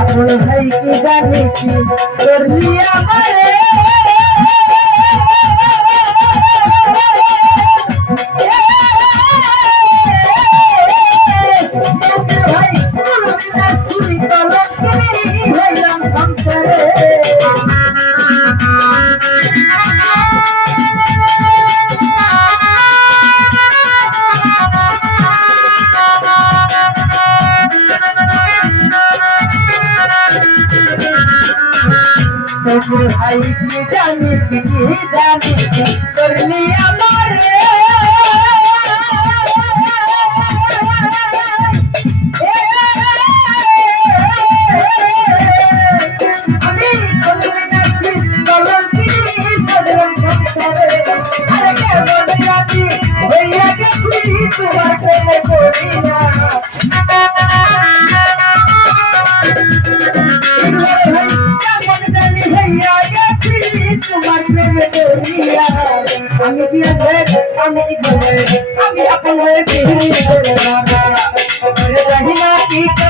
আপন ভাই কি জানি কি করলি আমারে ভাই কি জানি কি জানি করলি আমারে আমি দিয়া আমি আমি আপন হয়ে রহি না কি করবি তোরা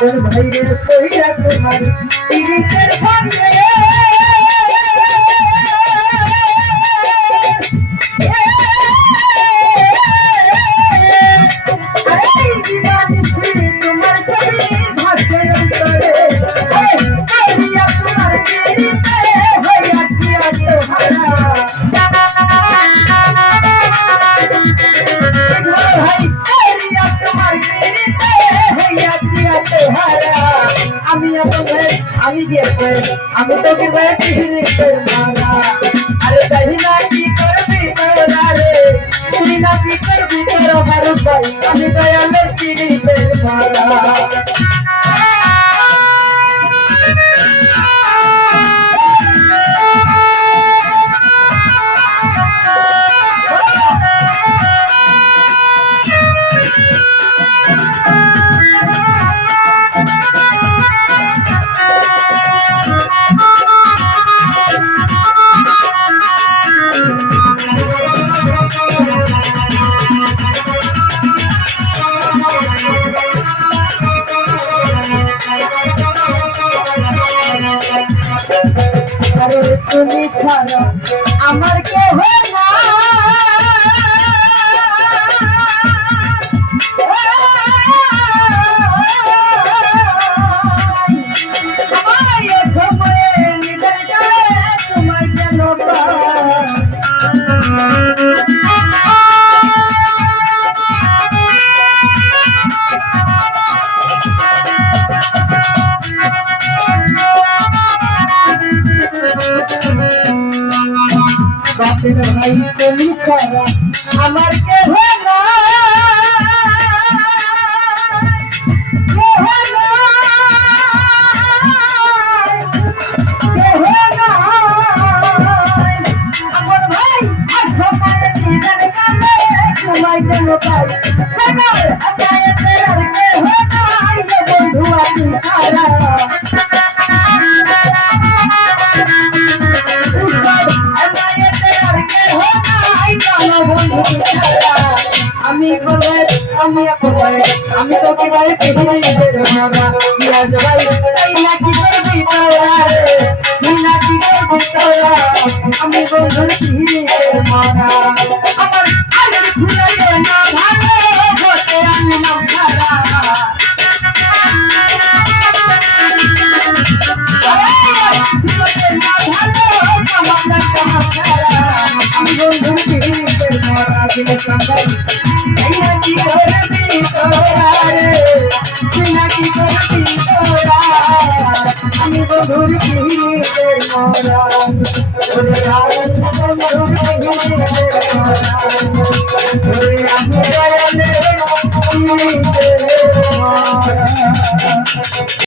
ভাইরে কইরা তোমার পিরিতের মারা। আরে তাই না কি করবি তোরা রে। তুই না কি করবি তোরা ভাই। আমি দয়ালের পিরিতের মারা তুমি ছাড়া। আমার কেহ না বাপের ভাই তুমি ছাড়া। আমার কেহ আমার বন্ধু আমি ছাড়া আমি করবে আমি করবে আমি তো কি ভাই পৃথিবীর মরা ইয়াজ ভাই তাই না কি করবি তোরা রে তুই না কি করবি তোরা আমি বন্ধু পৃথিবীর মরা আমার আগে ছুড়ে দে না ভালো হতে আমি না খারা আমি বন্ধু পৃথিবীর মরা দিলে সঙ্গাই বন্ধুর পৃথিবীর মরা